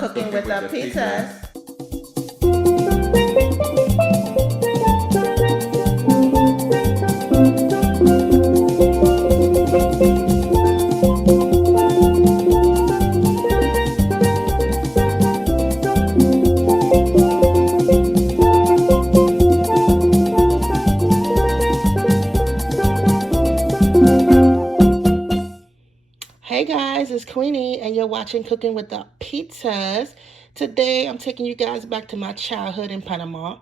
Cooking with the pizzas. Hey guys, it's Queenie, and you're watching Cooking with the Pizzas. Today, I'm taking you guys back to my childhood in Panama.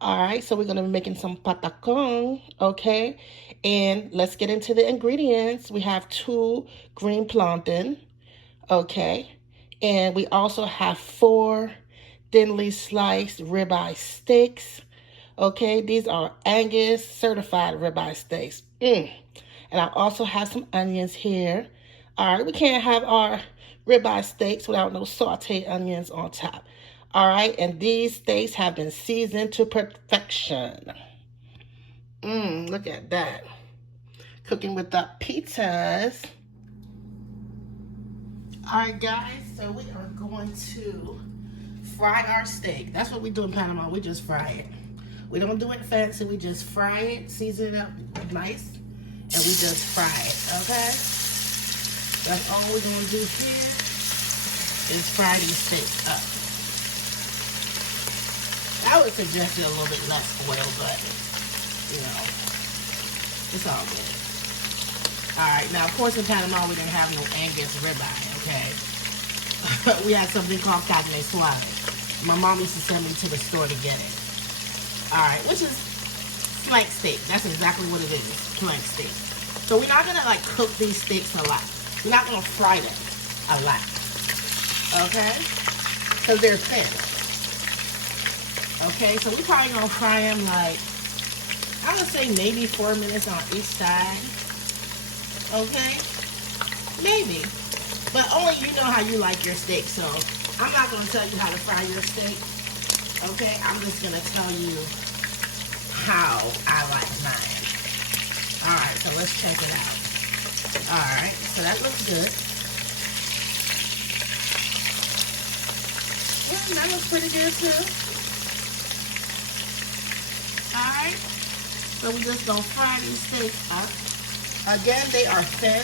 All right, so we're gonna be making some patacon, okay? And let's get into the ingredients. We have 2 green plantain, okay? And we also have 4 thinly sliced ribeye steaks, okay? These are Angus certified ribeye steaks. And I also have some onions here. All right, we can't have our ribeye steaks without no sauteed onions on top. All right, and these steaks have been seasoned to perfection. Look at that. Cooking with the pizzas. All right, guys, so we are going to fry our steak. That's what we do in Panama. We just fry it. We don't do it fancy. We just fry it, season it up nice, and we just fry it, okay? That's all we're going to do here is fry these steaks up. I would suggest a little bit less oil, but, you know, it's all good. All right, now, of course, in Panama, we didn't have no Angus Ribeye, okay? We had something called carne suave. My mom used to send me to the store to get it. All right, which is flank steak. That's exactly what it is, flank steak. So we're not going to, like, cook these steaks a lot. We're not going to fry them a lot, okay? Because they're thin. Okay, so we're probably going to fry them like, I'm going to say maybe 4 minutes on each side. Okay? Maybe. But only you know how you like your steak, so I'm not going to tell you how to fry your steak. Okay? I'm just going to tell you how I like mine. Alright, so let's check it out. Alright, so that looks good. Yeah, that looks pretty good too. Alright, so we're just gonna fry these steaks up. Again, they are thin.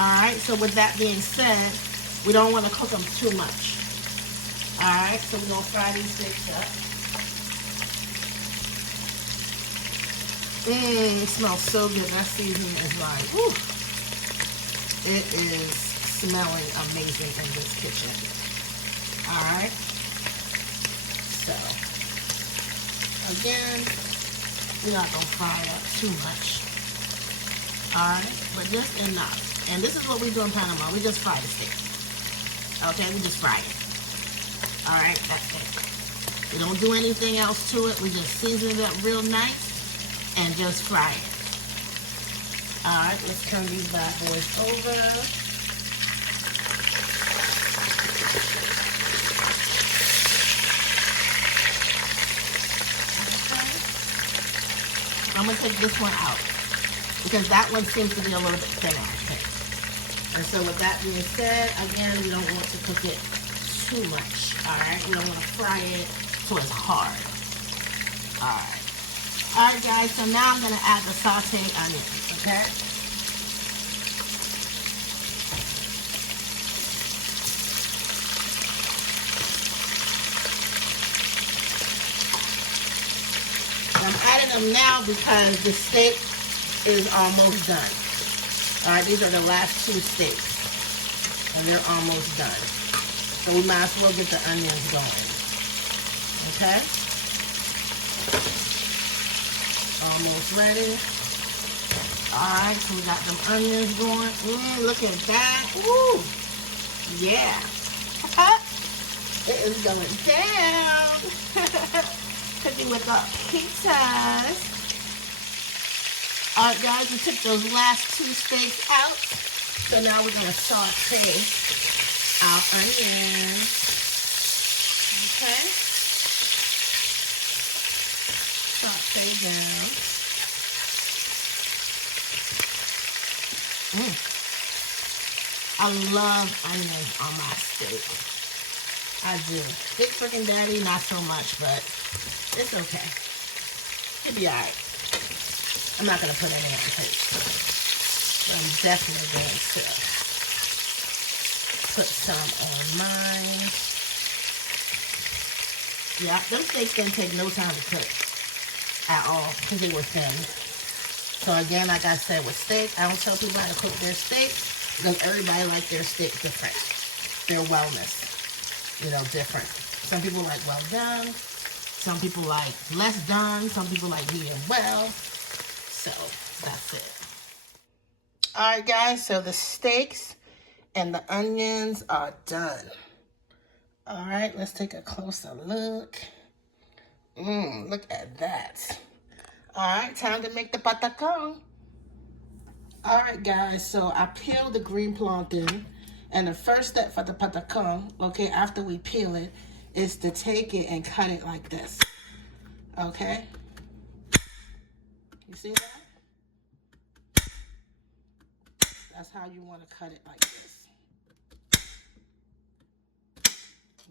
Alright, so with that being said, we don't want to cook them too much. Alright, so we're gonna fry these steaks up. It smells so good. That seasoning is like, whew. It is smelling amazing in this kitchen. Alright. So, again, we're not going to fry it up too much. Alright, but just enough. And this is what we do in Panama. We just fry the steak. Okay, we just fry it. Alright, that's it. We don't do anything else to it. We just season it up real nice and just fry it. Alright, let's turn these bad boys over. Okay. I'm going to take this one out because that one seems to be a little bit thin, I think. And so with that being said, again, we don't want to cook it too much. Alright, we don't want to fry it so it's hard. Alright. Alright guys, so now I'm going to add the sauteed onions, okay? I'm adding them now because the steak is almost done. Alright, these are the last 2 steaks. And they're almost done. So we might as well get the onions going. Okay? Almost ready. Alright, so we got them onions going. Look at that. Ooh. Yeah. It is going down. Cooking with the pizzas. Alright guys, we took those last 2 steaks out. So now we're going to saute our onions. Okay. Saute down. I love onions on my steak. I do. Big freaking daddy, not so much, but it's okay. It'll be alright. I'm not going to put any on taste. But I'm definitely going to put some on mine. Yeah, them steaks didn't take no time to cook at all because they were thin. So again, like I said, with steak, I don't tell people how to cook their steak because everybody likes their steak different. Their wellness, different. Some people like well done. Some people like less done. Some people like medium well. So that's it. All right, guys. So the steaks and the onions are done. All right, let's take a closer look. Look at that. All right, time to make the patacon. All right, guys, so I peeled the green plantain, and the first step for the patacon, okay, after we peel it, is to take it and cut it like this, okay? You see that? That's how you want to cut it, like this.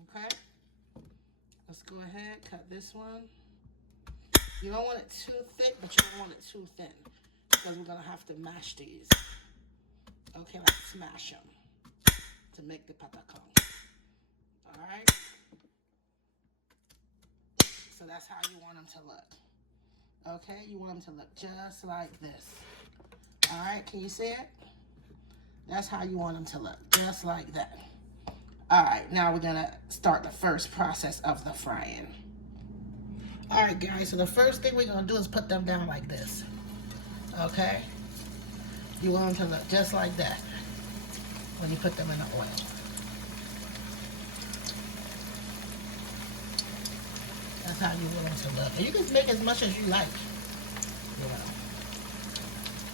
Okay? Let's go ahead, cut this one. You don't want it too thick, but you don't want it too thin because we're going to have to mash these. Okay, like smash them to make the patacon. All right? So that's how you want them to look. Okay, you want them to look just like this. All right, can you see it? That's how you want them to look, just like that. All right, now we're going to start the first process of the frying. All right, guys, so the first thing we're going to do is put them down like this, okay? You want them to look just like that when you put them in the oil. That's how you want them to look. And you can make as much as you like,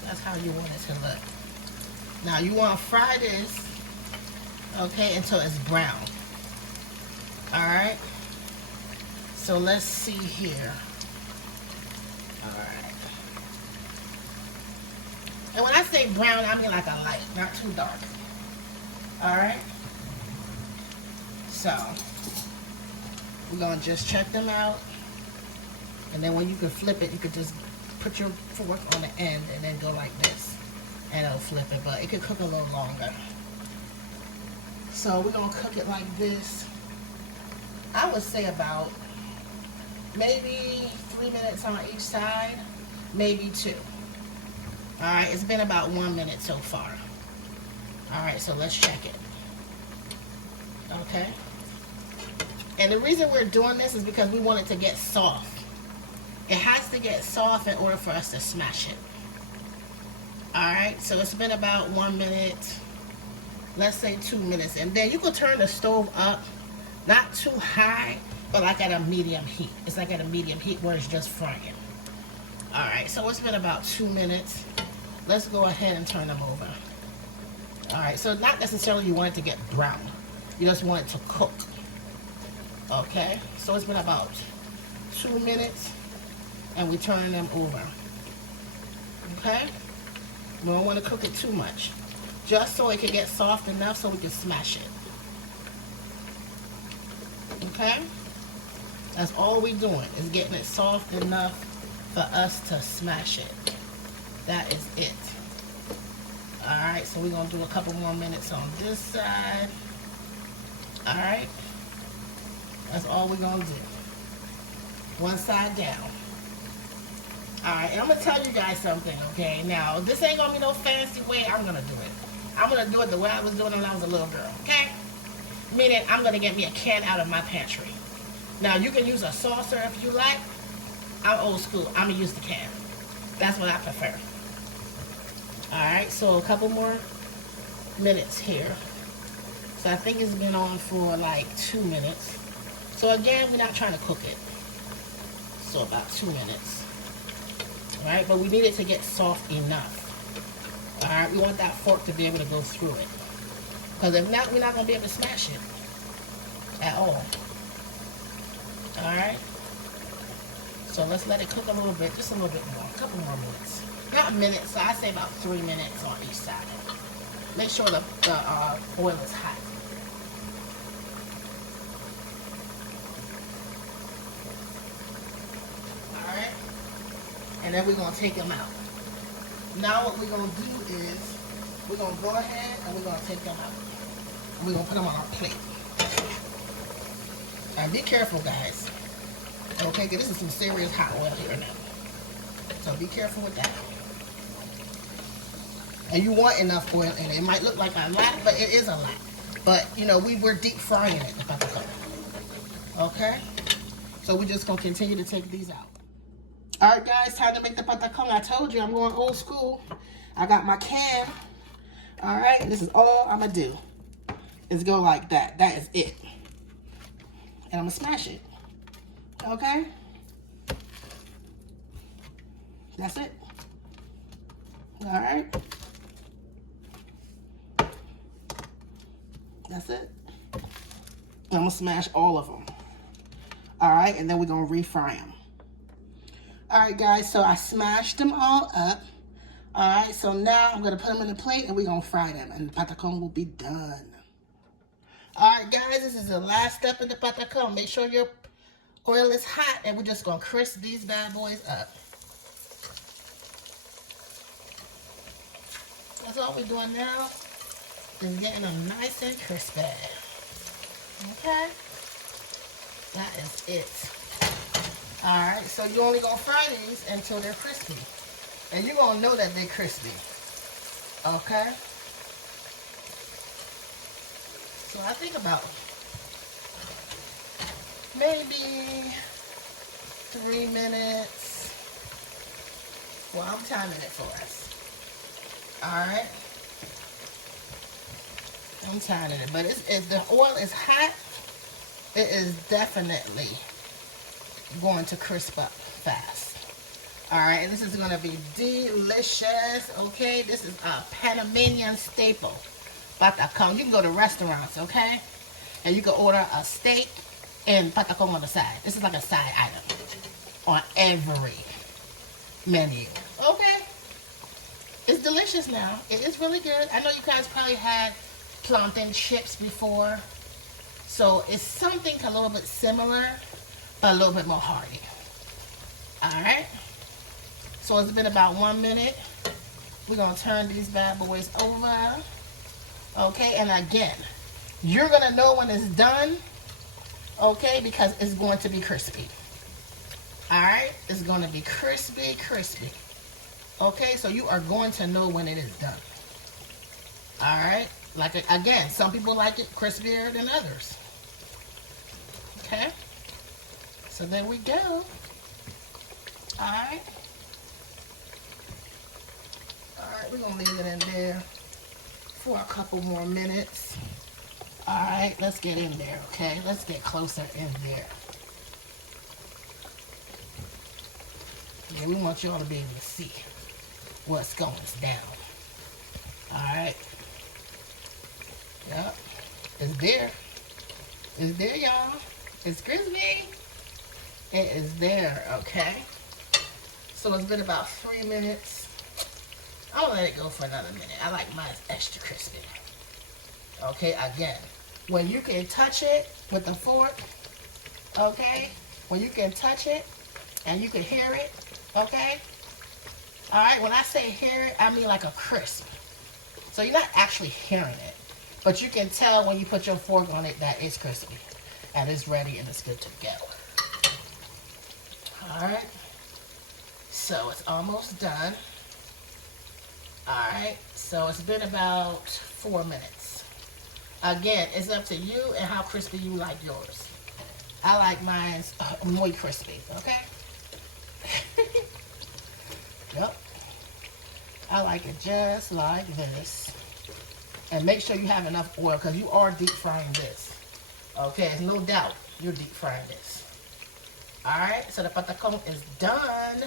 That's how you want it to look. Now, you want to fry this, okay, until it's brown, all right? So let's see here. All right. And when I say brown, I mean like a light, not too dark. All right. So we're gonna just check them out, and then when you can flip it, you could just put your fork on the end and then go like this, and it'll flip it. But it could cook a little longer. So we're gonna cook it like this. I would say about maybe 3 minutes on each side, maybe 2. All right, it's been about 1 minute so far. All right, so let's check it. Okay. And the reason we're doing this is because we want it to get soft. It has to get soft in order for us to smash it. All right, so it's been about 1 minute, let's say 2 minutes. And then you can turn the stove up, not too high, but like at a medium heat. It's like at a medium heat where it's just frying. All right, so it's been about 2 minutes. Let's go ahead and turn them over. All right, so not necessarily you want it to get brown. You just want it to cook. Okay, so it's been about 2 minutes, and we turn them over. Okay, we don't want to cook it too much, just so it can get soft enough so we can smash it. Okay, that's all we're doing, is getting it soft enough for us to smash it. That is it. All right, so we're gonna do a couple more minutes on this side. All right, that's all we're gonna do. One side down. All right, and I'm gonna tell you guys something, okay? Now, this ain't gonna be no fancy way I'm gonna do it. I'm gonna do it the way I was doing it when I was a little girl, okay? Meaning, I'm gonna get me a can out of my pantry. Now, you can use a saucer if you like. I'm old school, I'm gonna use the can. That's what I prefer. All right, so a couple more minutes here. So I think it's been on for like 2 minutes. So again, we're not trying to cook it. So about 2 minutes. All right, but we need it to get soft enough. All right, we want that fork to be able to go through it. Because if not, we're not going to be able to smash it at all. All right. So let's let it cook a little bit, just a little bit more, a couple more minutes. Not minutes, so I say about 3 minutes on each side. Make sure the oil is hot. And then we're going to take them out. Now what we're going to do is we're going to go ahead and we're going to take them out. And we're going to put them on our plate. And be careful, guys. Okay, because this is some serious hot oil here now. So be careful with that. And you want enough oil in it. It might look like a lot, but it is a lot. But, you know, we're deep frying it, the patacon. Okay? So we're just going to continue to take these out. All right, guys, time to make the patacon. I told you I'm going old school. I got my can. All right, this is all I'm going to do. Is go like that. That is it. And I'm going to smash it. Okay? That's it. All right? That's it. I'm going to smash all of them. All right, and then we're going to refry them. All right, guys, so I smashed them all up. All right, so now I'm going to put them in a plate and we're going to fry them. And the patacon will be done. All right, guys, this is the last step in the patacon. Make sure your oil is hot and we're just going to crisp these bad boys up. That's all we're doing now. Is getting them nice and crispy. Okay? That is it. Alright, so you're only going to fry these until they're crispy. And you're going to know that they're crispy. Okay? So I think about maybe 3 minutes. Well, I'm timing it for us. Alright? I'm tired of it, but if the oil is hot, it is definitely going to crisp up fast. All right, and this is going to be delicious. Okay, this is a Panamanian staple. Patacon. You can go to restaurants, okay, and you can order a steak and patacon on the side. This is like a side item on every menu. Okay, it's delicious now. It is really good. I know you guys probably had plantain chips before, so it's something a little bit similar but a little bit more hearty. All right, so it's been about 1 minute. We're gonna turn these bad boys over. Okay, and again, you're gonna know when it's done, okay, because it's going to be crispy. All right, it's going to be crispy. Okay, so you are going to know when it is done. All right. Like, again, some people like it crispier than others. Okay? So there we go. Alright. Alright, we're going to leave it in there for a couple more minutes. Alright, let's get in there, okay? Let's get closer in there. Yeah, we want y'all to be able to see what's going down. Alright. Yep, it's there. It's there, y'all. It's crispy. It is there, okay? So it's been about 3 minutes. I'll let it go for another minute. I like mine extra crispy. Okay, again, when you can touch it with a fork, okay? When you can touch it and you can hear it, okay? All right, when I say hear it, I mean like a crisp. So you're not actually hearing it. But you can tell when you put your fork on it that it's crispy. And it's ready and it's good to go. Alright. So it's almost done. Alright. So it's been about 4 minutes. Again, it's up to you and how crispy you like yours. I like mine muy crispy. Okay? Yep. I like it just like this. And make sure you have enough oil because you are deep frying this. Okay, there's no doubt you're deep frying this. Alright, so the patacon is done.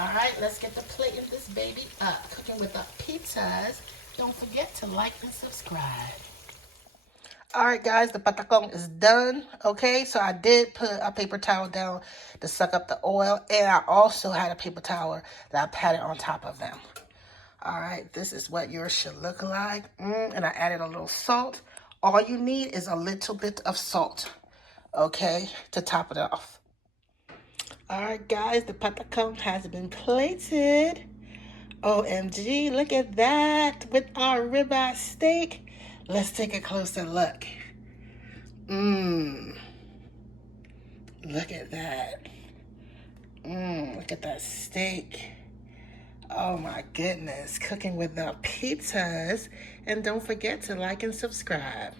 Alright, let's get the plate of this baby up. Cooking with the pizzas. Don't forget to like and subscribe. Alright guys, the patacon is done. Okay, so I did put a paper towel down to suck up the oil. And I also had a paper towel that I patted on top of them. All right, this is what yours should look like. And I added a little salt. All you need is a little bit of salt, okay, to top it off. All right, guys, the patacon has been plated. OMG, look at that with our ribeye steak. Let's take a closer look. Look at that. Look at that steak. Oh my goodness, cooking with the pizzas. And don't forget to like and subscribe.